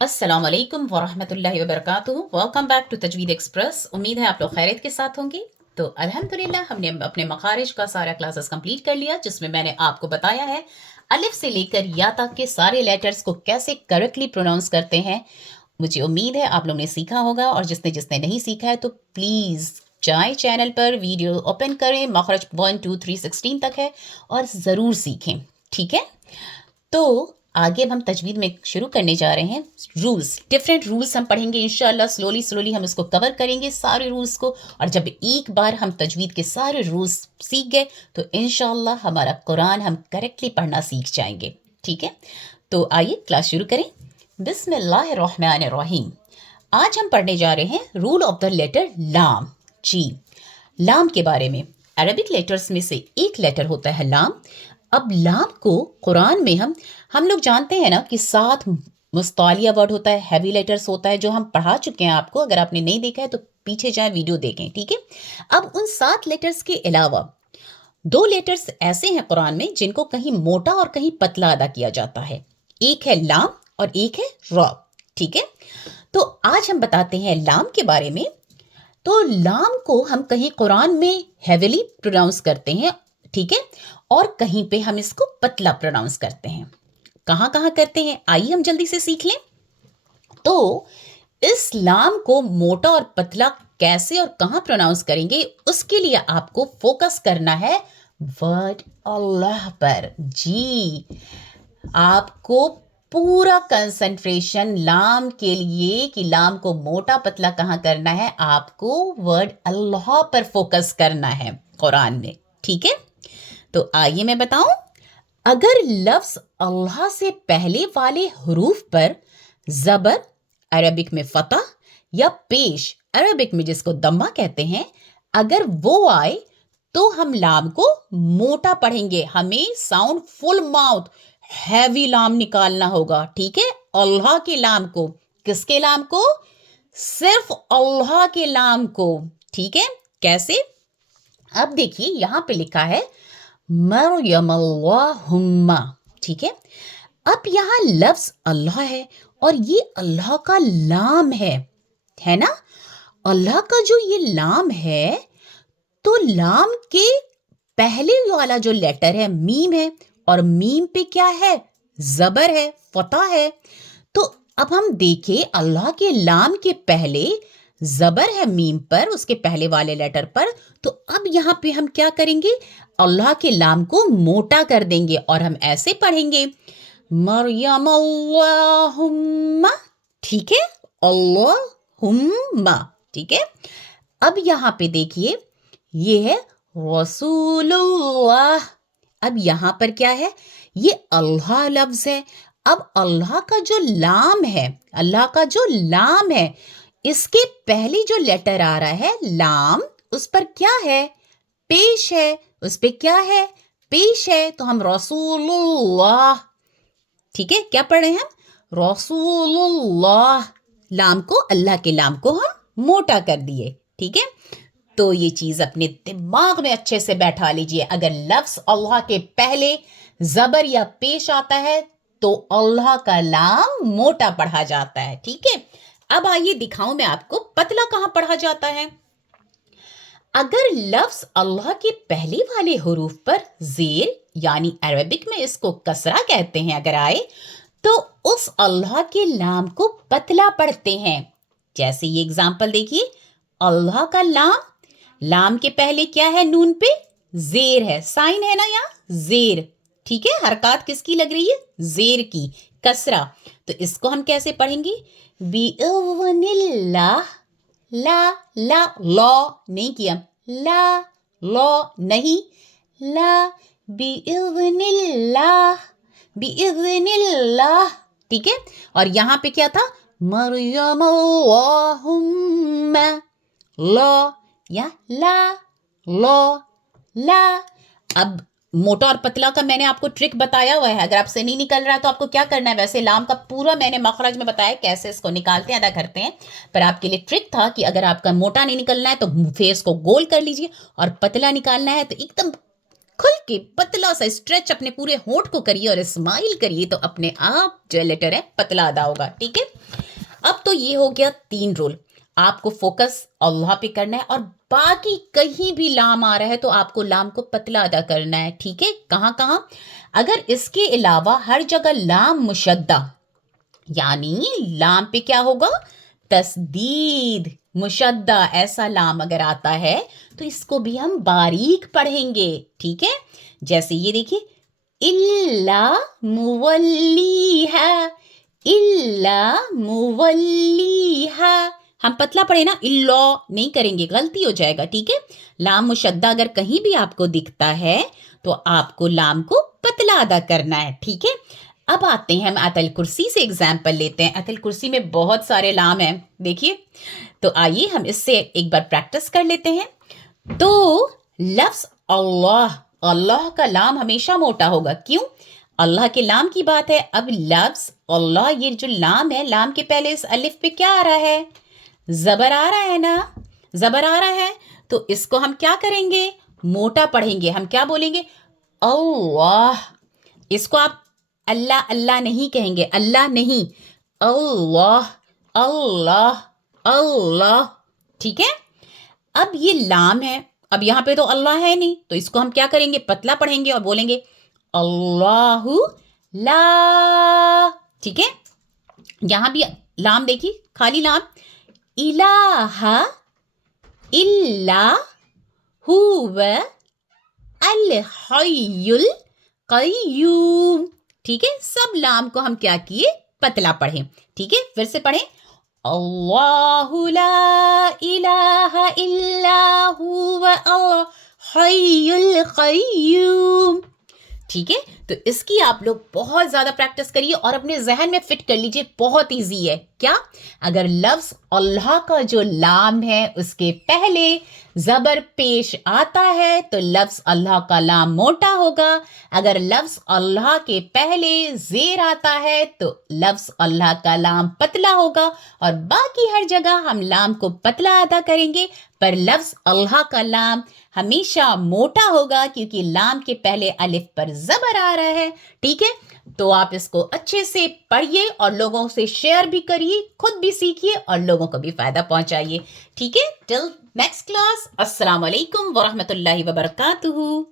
अस्सलाम वालेकुम वरहमतुल्लाहि वबरकातुहू। Welcome back to Tajweed express. उम्मीद है आप लोग खैरियत के साथ होंगे। तो अल्हम्दुलिल्लाह हमने अपने मखारिज का सारा क्लासेस कंप्लीट कर लिया, जिसमें मैंने आपको बताया है अलिफ से लेकर या तक के सारे लेटर्स को कैसे करेक्टली प्रोनाउंस करते हैं। मुझे उम्मीद है आप लोगों ने सीखा होगा, और जिसने जिसने नहीं सीखा है तो प्लीज़ जाएँ चैनल पर, वीडियो ओपन करें, मखरज 1 2 3 16 तक है, और ज़रूर सीखें। ठीक है, तो आगे अब हम तजवीद में शुरू करने जा रहे हैं। रूल्स, डिफरेंट रूल्स हम पढ़ेंगे इंशाल्लाह। स्लोली स्लोली हम इसको कवर करेंगे सारे रूल्स को, और जब एक बार हम तजवीद के सारे रूल्स सीख गए तो इंशाल्लाह हमारा कुरान हम करेक्टली पढ़ना सीख जाएंगे। ठीक है, तो आइए क्लास शुरू करें। बिस्मिल्लाहिर्रहमानिर्रहीम। आज हम पढ़ने जा रहे हैं रूल ऑफ द लेटर लाम। जी, लाम के बारे में। अरबिक लेटर्स में से एक लेटर होता है लाम। अब लाम को कुरान में हम लोग जानते हैं ना कि 7 मुस्तालिया वर्ड होता है, हैवी लेटर्स होता है, जो हम पढ़ा चुके हैं आपको। अगर आपने नहीं देखा है तो पीछे जाए, वीडियो देखें। ठीक है, अब उन 7 लेटर्स के अलावा 2 लेटर्स ऐसे हैं कुरान में जिनको कहीं मोटा और कहीं पतला अदा किया जाता है। एक है लाम और एक है रॉ। ठीक है, तो आज हम बताते हैं लाम के बारे में। तो लाम को हम कहीं कुरान में हेविली प्रोनाउंस करते हैं, ठीक है, और कहीं पे हम इसको पतला प्रोनाउंस करते हैं। कहाँ कहाँ करते हैं, आइए हम जल्दी से सीख लें। तो इस लाम को मोटा और पतला कैसे और कहाँ प्रोनाउंस करेंगे, उसके लिए आपको फोकस करना है वर्ड अल्लाह पर। जी, आपको पूरा कंसंट्रेशन लाम के लिए कि लाम को मोटा पतला कहाँ करना है, आपको वर्ड अल्लाह पर फोकस करना है कुरान में। ठीक है, तो आइए मैं बताऊं। अगर लफ्ज अल्लाह से पहले वाले हुरूफ पर जबर, अरबिक में फतह, या पेश, अरबिक में जिसको दम्मा कहते हैं, अगर वो आए तो हम लाम को मोटा पढ़ेंगे। हमें साउंड फुल माउथ हैवी लाम निकालना होगा। ठीक है, अल्लाह के लाम को। किसके लाम को? सिर्फ अल्लाह के लाम को। ठीक है, कैसे? अब देखिए यहां पे लिखा है मरियम अल्लाहुम्मा। ठीक है, अब यहां लफ्ज अल्लाह है और ये अल्लाह का लाम है ना। अल्लाह का जो ये लाम है, तो लाम के पहले वाला जो लेटर है मीम है, और मीम पे क्या है? जबर है, फतह है। तो अब हम देखें, अल्लाह के लाम के पहले जबर है मीम पर, उसके पहले वाले लेटर पर। तो अब यहाँ पे हम क्या करेंगे? अल्लाह के लाम को मोटा कर देंगे और हम ऐसे पढ़ेंगे मरियम अल्लाहुम्मा। ठीक है, अल्लाहुम्मा। ठीक है, अब यहाँ पे देखिए ये है रसूलुल्लाह। अब यहाँ पर क्या है? ये अल्लाह लफ्ज है। अब अल्लाह का जो लाम है, अल्लाह का जो लाम है, इसके पहले जो लेटर आ रहा है लाम, उस पर क्या है? पेश है। उस पे क्या है? पेश है। तो हम रसूलुल्लाह, ठीक है, क्या पढ़ रहे हैं हम? रसूलुल्लाह। लाम को, अल्लाह के लाम को हम मोटा कर दिए। ठीक है, तो ये चीज अपने दिमाग में अच्छे से बैठा लीजिए। अगर लफ्ज अल्लाह के पहले जबर या पेश आता है तो अल्लाह का लाम मोटा पढ़ा जाता है। ठीक है, अब आइए दिखाऊं मैं आपको पतला कहां पढ़ा जाता है। अगर लफ्ज अल्लाह के पहले वाले हुरूफ पर जेर, यानी अरबिक में इसको कसरा कहते हैं, अगर आए तो उस अल्लाह के लाम को पतला पढ़ते हैं। जैसे ये एग्जाम्पल देखिए, अल्लाह का लाम, लाम के पहले क्या है? नून पे जेर है, साइन है ना यहाँ, जेर। ठीक है, हरकत किसकी लग रही है? जेर की, कसरा। तो इसको हम कैसे पढ़ेंगे? बिइज़्निल्लाह, ला ला लॉ नहीं किया, ला लॉ नहीं, ला बिइज़्निल्लाह, बिइज़्निल्लाह। ठीक है, और यहां पे क्या था? मरियम अल्लाहुम्मा, ला या ला, ला ला। अब मोटा और पतला का मैंने आपको ट्रिक बताया हुआ है। अगर आपसे नहीं निकल रहा है तो आपको क्या करना है? वैसे लाम का पूरा मैंने मखरज में बताया कैसे इसको निकालते हैं, अदा करते हैं, पर आपके लिए ट्रिक था कि अगर आपका मोटा नहीं निकलना है तो फेस को गोल कर लीजिए, और पतला निकालना है तो एकदम खुल के पतला सा स्ट्रेच अपने पूरे होंठ को करिए और स्माइल करिए, तो अपने आप जो लेटर है पतला अदा होगा। ठीक है, अब तो ये हो गया 3 रूल। आपको फोकस अल्लाह पे करना है, और बाकी कहीं भी लाम आ रहा है तो आपको लाम को पतला अदा करना है। ठीक है, कहाँ कहाँ? अगर इसके अलावा हर जगह लाम मुशद्दा, यानी लाम पे क्या होगा? तस्दीद मुशद्दा, ऐसा लाम अगर आता है तो इसको भी हम बारीक पढ़ेंगे। ठीक है, जैसे ये देखिए, इल्ला मुवल्लीहा, इल्ला मुवल्लीहा, हम पतला पढ़े ना, इल्ला नहीं करेंगे, गलती हो जाएगा। ठीक है, लाम मुशद्दा अगर कहीं भी आपको दिखता है तो आपको लाम को पतला अदा करना है। ठीक है, अब आते हैं हम आयतल कुर्सी से एग्जाम्पल लेते हैं। आयतल कुर्सी में बहुत सारे लाम हैं, देखिए, तो आइए हम इससे एक बार प्रैक्टिस कर लेते हैं। तो लफ्ज अल्लाह, अल्लाह का लाम हमेशा मोटा होगा, क्यों? अल्लाह के लाम की बात है। अब लफ्ज अल्लाह, ये जो लाम है, लाम के पहले इस अलिफ पे क्या आ रहा है? जबर आ रहा है ना, जबर आ रहा है, तो इसको हम क्या करेंगे? मोटा पढ़ेंगे। हम क्या बोलेंगे? अल्लाह। इसको आप अल्लाह अल्लाह नहीं कहेंगे, अल्लाह नहीं, अल्लाह अल्लाह अल्लाह। ठीक है, अब ये लाम है, अब यहाँ पे तो अल्लाह है नहीं, तो इसको हम क्या करेंगे? पतला पढ़ेंगे और बोलेंगे अल्लाहु ला। ठीक है, यहाँ भी लाम देखिए, खाली लाम, इलाहा इल्ला हुव अल हय्युल कय्यूम। ठीक है, सब लाम को हम क्या किए? पतला पढ़े। ठीक है, फिर से पढ़ें, अल्लाहु ला इलाहा इल्ला हुवा अल हय्युल कय्यूम। ठीक है, तो इसकी आप लोग बहुत ज़्यादा प्रैक्टिस करिए और अपने जहन में फिट कर लीजिए। बहुत इजी है। क्या? अगर लफ्ज़ अल्लाह का जो लाम है उसके पहले ज़बर पेश आता है तो लफ्ज़ अल्लाह का लाम मोटा होगा। अगर लफ्ज़ अल्लाह के पहले ज़ेर आता है तो लफ्ज़ अल्लाह का लाम पतला होगा, और बाकी हर जगह हम लाम को पतला अदा करेंगे, पर लफ्ज़ अल्लाह का लाम हमेशा मोटा होगा क्योंकि लाम के पहले अलिफ पर ज़बर आ रहा है। ठीक है, तो आप इसको अच्छे से पढ़िए और लोगों से शेयर भी करिए, खुद भी सीखिए और लोगों को भी फायदा पहुंचाइए। ठीक है, टिल नेक्स्ट क्लास, अस्सलाम वालेकुम व रहमतुल्लाहि व बरकातुहू।